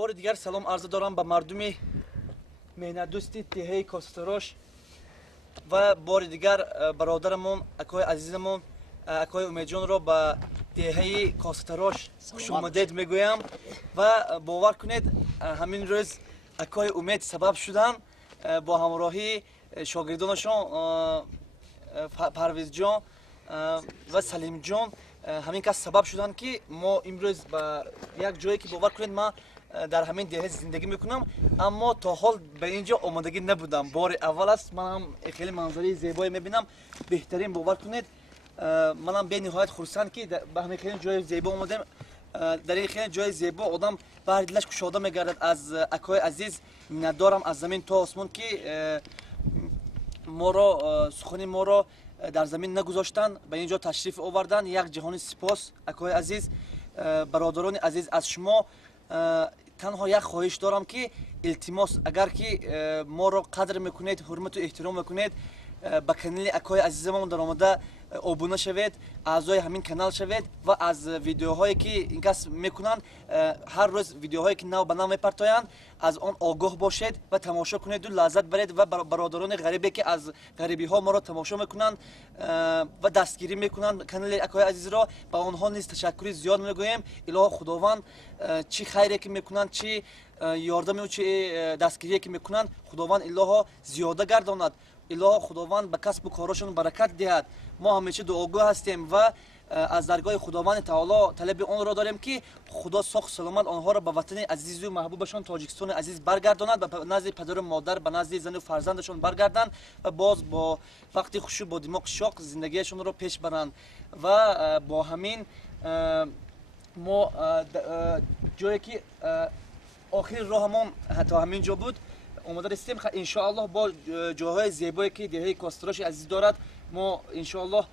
بار دیگر سلام عرض دارم به مردم مهنت‌دوستی دهه کاستروش و بار دیگر برادرمون اکای عزیزمون اکای امیدجان را به دهه کاستروش خوش آمدید میگویم و باور کنید همین روز اکای امید سبب شدن با همراهی شاگردانشون پرویز جان و سلیم جان همین کس سبب شدن که ما امروز به یک جایی که باور کنید من در همین دهه زندگی میکنم اما تا حال به اینجا آمادگی نبودم. بار اول است من هم خیلی منظره زیبایی میبینم. بهترین باور کنید منم به نهایت خرسند که به همین خیلی جای زیبا اومدم. در این خیلی جای زیبا آدم بر دلش گشاده میگردد. از اکای عزیز میندارم از زمین تا آسمان که ما را سخن ما را در زمین نگذاشتن، به اینجا تشریف آوردن. یک جهانی سپاس اکای عزیز. برادران عزیز از شما تنها یک خواهش دارم که التماس اگر که ما را قدر میکنید حرمت و احترام میکنید به کانال اکای عزیزمون در آمده ابونه شوید، اعضای همین کانال شوید و از ویدیوهایی که این کس میکنن هر روز ویدیوهایی که نو به نو میپرتایند از آن آگاه باشید و تماشا کنید و لذت برید و برادران غریبی که از غریبی ها ما را تماشا میکنند و دستگیری میکنند کانال اکای عزیز را به آنها نیز تشکری زیاد میگوییم. الهی خداوند چی خیری که میکنند چی یاردمی و چی دستگیری که میکنند خداوند الهی زیاده گرداند. الهی خداوند به کسب و کارشون برکت دهد. ما همیشه دعاگو هستیم و از درگاه خداوند تعالی طلب آن را داریم که خدا ساخت سلامت آنها را به وطن عزیز و محبوبشان تاجیکستان عزیز برگرداند، به نزد پدر و مادر به نزد زن و فرزندشان برگردند و باز با وقتی خوشی با دماغ شاق زندگیشون را پیش برند. و با همین ما جایی که آخر راهمون حتی همین جا بود اومده رسیدیم. ان شاء الله با جاهای زیبایی که دهه کاستروش عزیز دارد ما ان شاء الله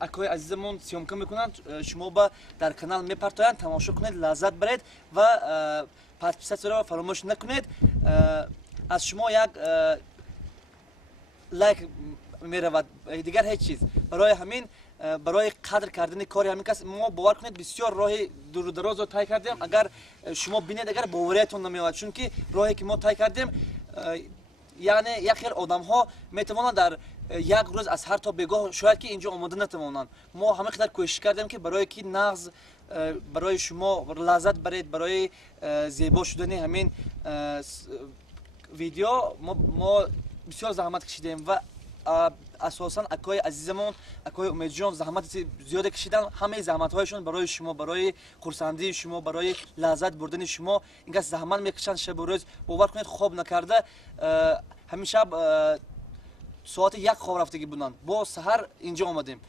اکای عزیزمون سیامکه میکنند شما با در کانال میپرتایند تماشا کنید لذت برید و پس را فراموش نکنید. از شما یک لایک میرود دیگر هیچ چیز. برای همین برای قدر کردن کاری همین کس ما باور کنید بسیار راه دور و دراز رو طی کردیم. اگر شما ببینید اگر باوریتون نمیاد چون که راهی که ما طی کردیم یعنی یک خیلی آدم ها میتوانند در یک روز از هر تا بگاه شاید که اینجا آماده نتوانند. ما همه قدر کوشش کردیم که برای کی نغز برای شما لذت برید برای زیبا شدن همین ویدیو ما بسیار زحمت کشیدیم و اساسا اکای عزیزمون اکای امیدجان زحمت زیاد کشیدن. همه زحمت هایشون برای شما برای خرسندی شما برای لذت بردن شما اینقدر زحمت میکشن شب و روز. باور کنید خواب نکرده همین شب ساعت 1 خواب رفتگی بودن با سحر اینجا آمدیم.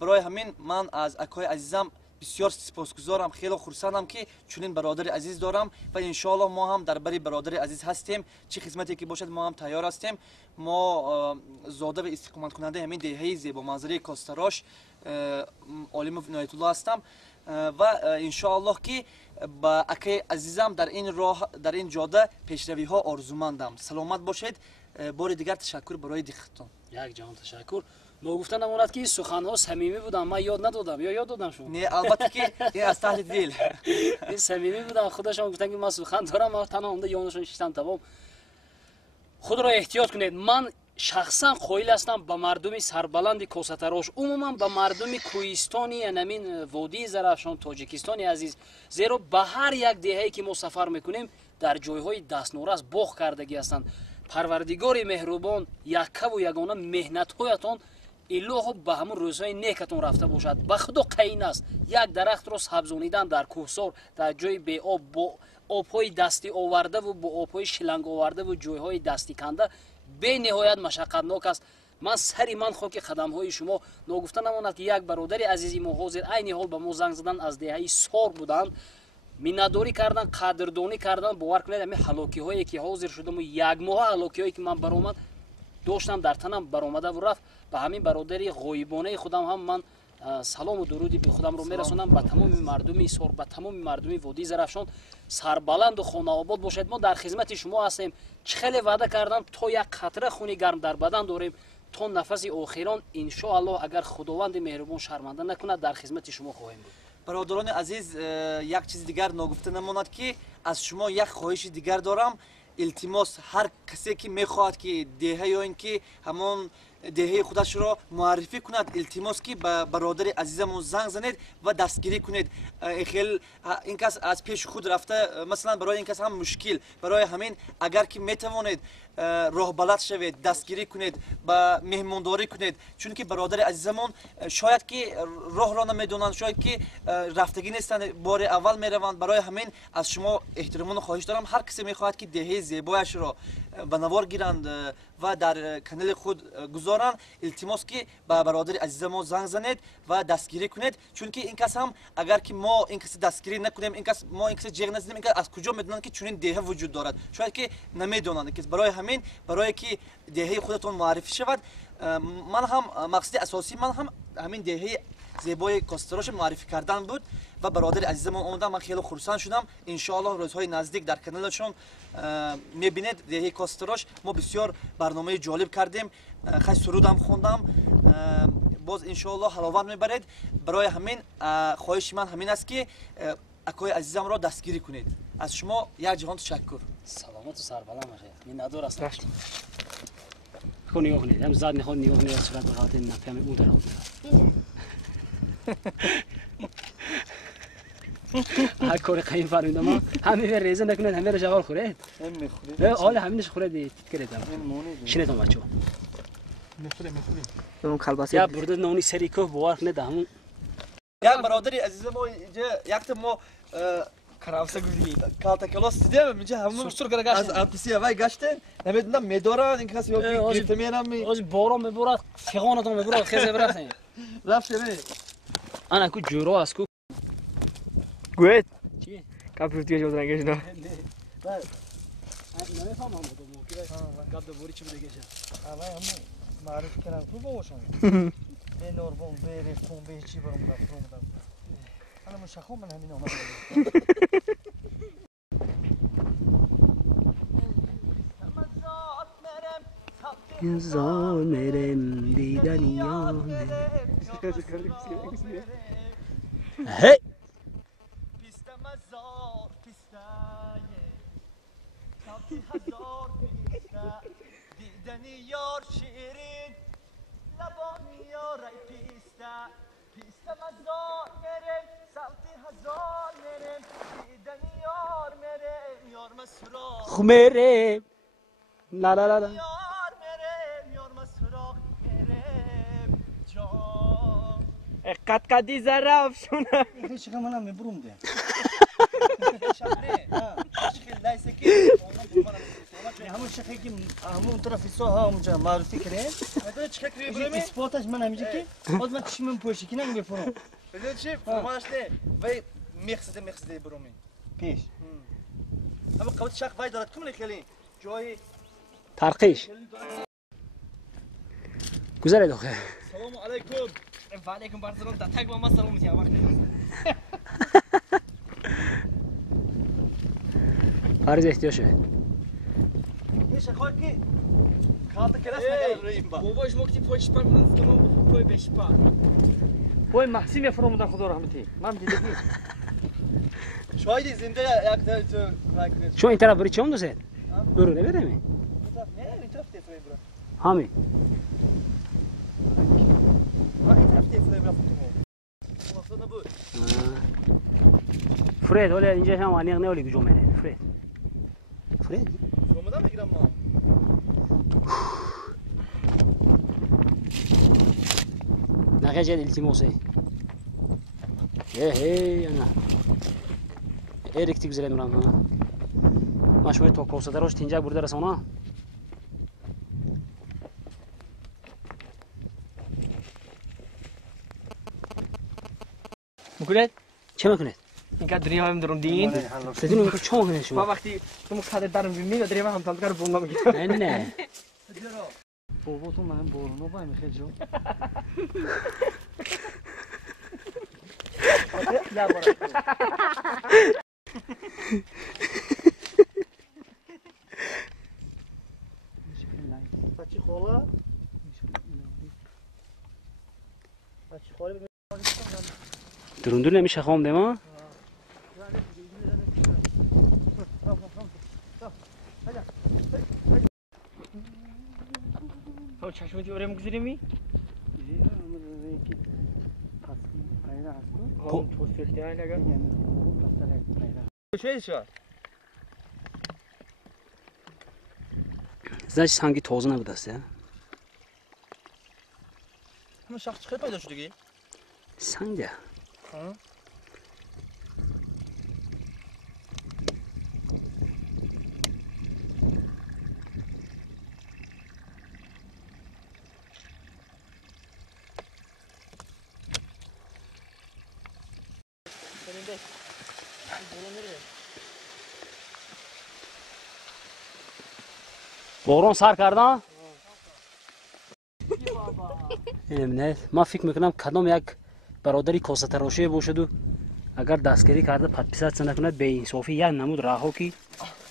برای همین من از اکای عزیزم بسیار سپاسگزارم. خیلی خرسندم که چنین برادر عزیز دارم و ان شاء الله ما هم در بری برادر عزیز هستیم. چه خدمتی که باشد ما هم تیار هستیم. ما زاده و استقامت کننده همین دهه زیبا منظره کاستروش عالم عنایت الله هستم و ان شاء الله که با اکای عزیزم در این راه در این جاده پیشروی ها آرزومندم. سلامت باشید. بار دیگر تشکر برای دقتتون. یک جهان تشکر. ما گفتن امانت که سخن ها صمیمی بودن من یاد ندادم یا یاد دادم شما؟ نه البته که این از ته دل این صمیمی بودن. خودشون گفتن که من سخن دارم و تنها اونده یانشون شیشتم تمام. خود را احتیاط کنید. من شخصا قائل هستم به مردم سربلند کوستروش عموما به مردم کوهستانی انمین وادی زرافشان تاجیکستانی عزیز زیرا به هر یک دهه‌ای که ما سفر میکنیم در جایهای دستنورس باغ کردگی هستند. پروردگار مهربان یکه و یگانه مهنت‌هایتان الهی به همون روزهای نیکتون رفته باشد. به خدا قین است یک درخت را سبزانیدن در کوهسار در جای بی آب با آب‌های دستی آورده و با آب‌های شلنگ آورده و جای‌های دستی کنده به نهایت مشقتناک است. من سری من خاک قدم‌های شما نگفته نماند که یک برادر عزیزی ما حاضر عین حال به ما زنگ زدن از دهه سار بودند مینداری کردن قدردانی کردن. باور کنید همین هلاکی هایی که حاضر شدم و یک ماه هلاکی هایی که من برآمد داشتم در تنم برآمده و رفت. به همین برادری غایبانه خودم هم من سلام و درودی به خودم رو میرسونم به تمام مردمی سر به تمام مردمی وادی زرافشان سربلند و خانه آباد باشید. ما در خدمت شما هستیم. خیلی وعده کردم تا یک قطره خون گرم در بدن داریم تا نفس آخران ان شاء الله اگر خداوند مهربان شرمنده نکند در خدمت شما خواهیم بود. برادران عزیز یک چیز دیگر نگفته نماند که از شما یک خواهش دیگر دارم. التماس هر کسی که میخواهد که دهه یا اینکه همون دهه خودش را معرفی کند، التماس که به برادر عزیزمون زنگ زنید و دستگیری کنید. خیلی این کس از پیش خود رفته، مثلا برای این کس هم مشکل، برای همین اگر که میتوانید راه بلد شوید، دستگیری کنید، با مهمانداری کنید، چون که برادر عزیزمون شاید که راه را نمیدونند، شاید که رفتگی نیستند، بار اول میروند. برای همین از شما احترام و خواهش دارم، هر کسی میخواهد که دهه زیبایش را به نوار گیرند و در کانال خود گذارند، التماس که به برادر عزیزمون زنگ زنید و دستگیری کنید، چون که این کس هم اگر که ما این کس دستگیری نکنیم، این کس جیغ نزنیم، این کس از کجا میدونن که چنین دهه وجود دارد؟ شاید که نمیدونند. که برای همین برای که دهه خودتون معرفی شود، من هم مقصد اساسی من هم همین دهه زیبای کاستراش معرفی کردن بود و برادر عزیزمون اومدم. من خیلی خرسند شدم. ان شاء الله روزهای نزدیک در کانالشون میبینید دهه کاستراش. ما بسیار برنامه جالب کردیم، خیلی سرودم خوندم، باز ان شاء الله حلاوت میبرید. برای همین خواهش من همین است که اکای عزیزم را دستگیری کنید. از شما یک جهان تشکر. سلامت و سربلند باشید. این ندور است. خود نگاه کنید. هم زاد نخود نگاه کنید. صورت بخاطر نفهم اون طرف. هر کاری قیم فرمیدم ما همه ریزه نکنید، همه را جوال خورید. میخورید. حالا همینش خورید کردم. شنیدم بچه‌ها. میخورید. اون کلباسی یا برده نونی سری کو باور کنید همون. یک برادری عزیز ما اینجا یک ما کرافسه گویی کالتا کلاس دیدم اینجا همون سرسر گرگاش. از آتیسی وای گشتن نمیدونم میدارن این کسی یا گرفته میرم می از باران میبرد فیغانتون میبرد خیزه برفتن. رفته می انا کو جورو است کو. گویت چی؟ کاپیوتیو جو رنگش نه بله نمیفهمم بودم که قبل بوری چی بده گشه. اما همون معرفی کردن خوب باشن به نوربون به رفتون به چی برام رفتم انا مشخو من همین اومد انسان مرم دیدنیان هی پیستا مزار پیستای صوتی هزار پیستا دیدنی یار شیرین لبانی یار ای پیستا مزار مرم صوتی هزار مرم دیدنی یار مرم یار مسرا خمره لا لا لا یار مرم یار مسرا مرم جان قد قدی زرف شونه هیچ که منم میبرم ده شبنه شکل لایسه که همون شکلی که همون طرف سوها اونجا معرفی کرده مثلا چکری برمی اسپاتش من همینجا که باز من چشمم پوشی که نمیگه فرام بدون چی فرمانش نه وای میخسده برمی پیش اما قوت شخ وای دارد کمونه خیلی جای ترقیش گذره داخل سلام علیکم و علیکم برسلام تک با ما سلام میگم وقت فرض احتیاج هیچ خواهد که کالتا کلاس نگریم با باباش وقتی پوش پر من استمو پوی بشپا پوی محسیم یا فراموندن خدا رحمتی من دیدم شاید زنده یک دل تو رای کنید شو این طرف بری چه دوست برو نمیره می این طرف تیفای برو همین این طرف تیفای برو خلاص نبود فرید ولی اینجا هم انیق نولی گجو منه فرید شما میگیرم ما نخیه جد التماسه هی انا ایرک تیگزره میرم ها ما شوی تو کوسه دروش تینجا برده رسونا مکولت چه میکنید اینکه دنیا هم درون دین بدون میگه چه میکنید ما شما وقتی تو خاطر درم میاد دنیا هم تام کار بونم میگه نه بابا تو من بارونو با میخه جو لا برا بچی خولا بچی خولا درندون نمیشه خام دیما ها چشم جو رم گذریمی ها تو سختی های نگه چه شد زنش سنگی تازه نبوده است همه شخص خیلی پیدا شده گی؟ سنگه بارون سر کردن؟ نه ما فکر میکنم کدام یک برادری کاسه تراشه باشد و اگر دستگیری کرده پدپیست نکنه به انصافی یک نمود راهو که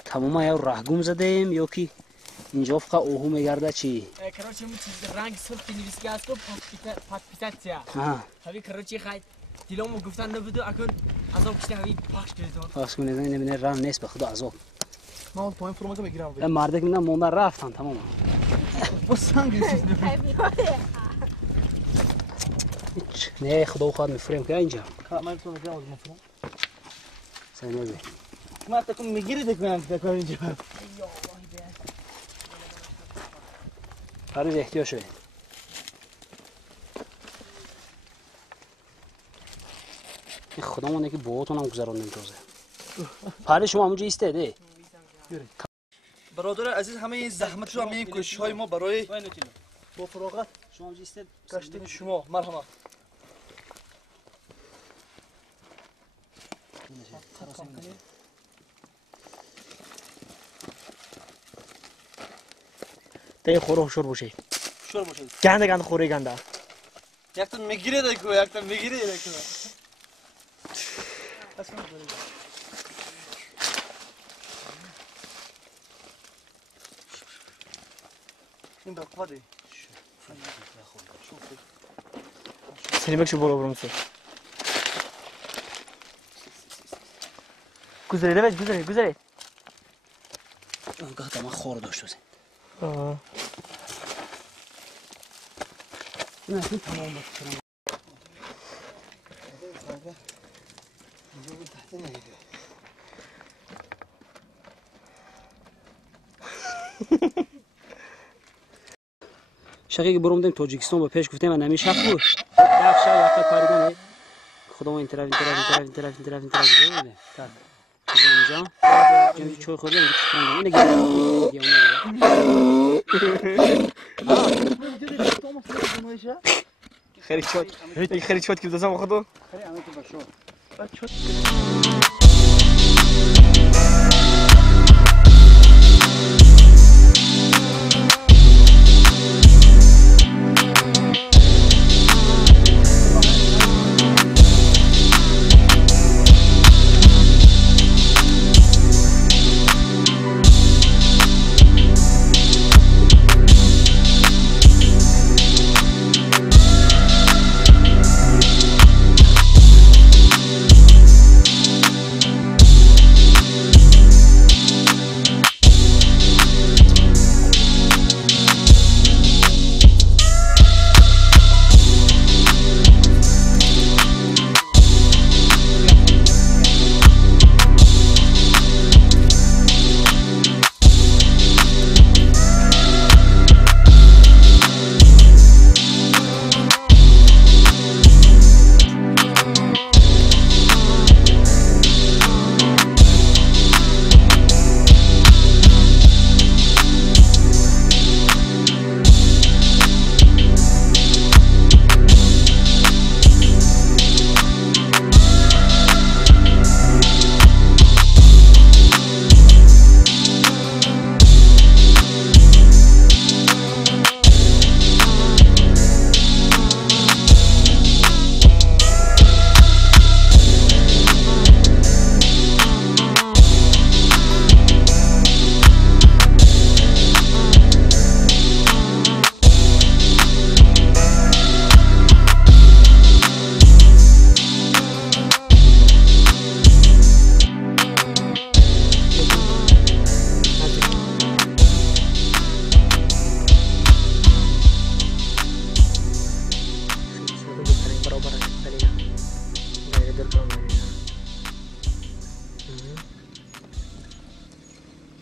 تماما یا راهگم زدیم یا که اینجا فقط اوهو میگرده چی کراچی مو چیز رنگ سرخ بنویسی است کو پدپیست چیا همی کراچی خاید دیلامو گفتن نبودو اکن عذاب کشته همی پخش کردن پخش کنید نمیدونه راه نیست به خدا عذاب من پایین فرماگه میگیرم این مرده که میدن مونده رفتن تماما با سنگ هیچ نه خدا خواهد میفریم که اینجا من تو میگم از مفهوم سینو بی من تکون میگیری دکمن دکار اینجا فرض احتیاج شده این خدا مونه که باهاتون هم گذراندیم تازه پاره شما همونجا ایستاده برادر عزیز همه این زحمت رو همه این کوشش های ما برای با فراغت شما همونجا ایستاد گشتن شما مرحبا تی خورو شور باشه شور باشید گنده خوره گنده یکتون میگیره دیگه یکتون میگیره دیگه این بقاده سینی بکشو بالا برم سو گذریده بچ گذری اونگاه تا من خور داشت دوزه نه این تمام بکنم شقیق برم دیم تاجیکستان با پیش گفتیم من نمیشه خو یک شب یک پاریدن خدا این طرف بده tak اینجا چوی خوردم اینو خیلی چوت که دستم خودو خیلی همه تو باشو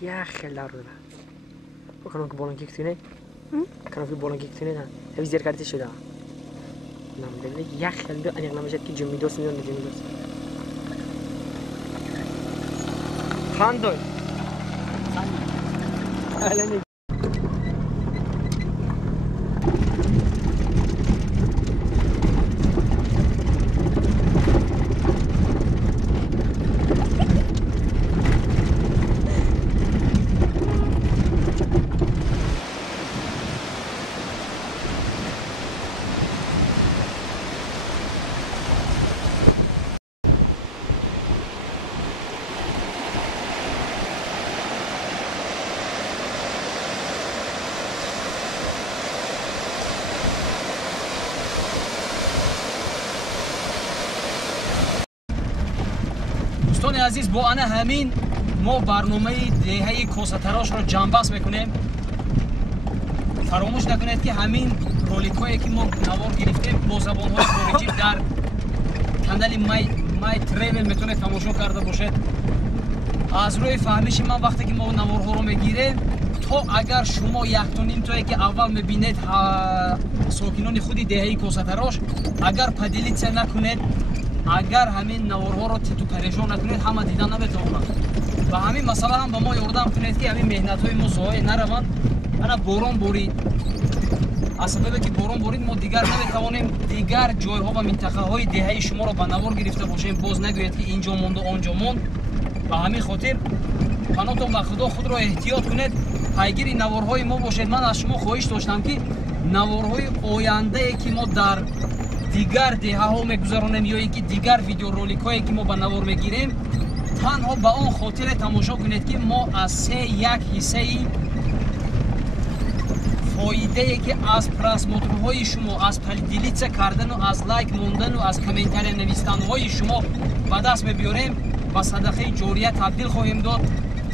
یا خیلی رو نه کنم که بالان کیک تونه کنم که بالان کیک تونه نه هی زیر کارتی شده نام دلی یا خیلی دو انیق نمیشه که جمی دوست میدونم جمی دوست خاندوی الان دوستان عزیز با انا همین ما برنامه دهه کوساتراش رو جنبست میکنیم فراموش نکنید که همین رولیک هایی که ما نوار گرفتیم با زبان های خارجی در کانال مای تریول میتونه تماشا کرده باشید از روی فهمیش من وقتی که ما نوارها رو میگیریم تا اگر شما یک تا نیم تایی که اول میبینید ساکنان خودی دهه کوساتراش اگر پدیلیت نکنید اگر همین نوارها رو تیتو پریشان نکنید همه دیدن نمیتونند و همین مسئله هم به ما یاردم کنید که همین مهنت های ما ضایع نروند انا باران بارید از سببی که باران بارید ما دیگر نمیتوانیم دیگر جایها و منطقه های دهه شما رو به نوار گرفته باشیم باز نگوید که اینجا موند و آنجا موند و همین خاطر پناهتون به خدا خود را احتیاط کنید پیگیر نوارهای ما باشید من از شما خواهش داشتم که نوارهای آینده که ما در دیگر دهه ها میگذرانیم یا اینکه دیگر ویدیو رولیک هایی که ما به نوار میگیریم تنها به آن خاطر تماشا کنید که ما از یک حصه فایده ای که از پراسموترهای شما از پلیدیلیت کردن و از لایک موندن و از کامنتاری نوشتن های شما به دست میبیاریم و صدقه جاریه تبدیل خواهیم داد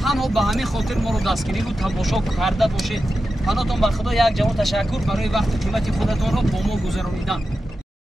تنها به همین خاطر ما رو دستگیری رو تماشا کرده باشید پناهتون بر خدا یک جوان تشکر برای وقت قیمتی خودتان رو با ما گذرانیدن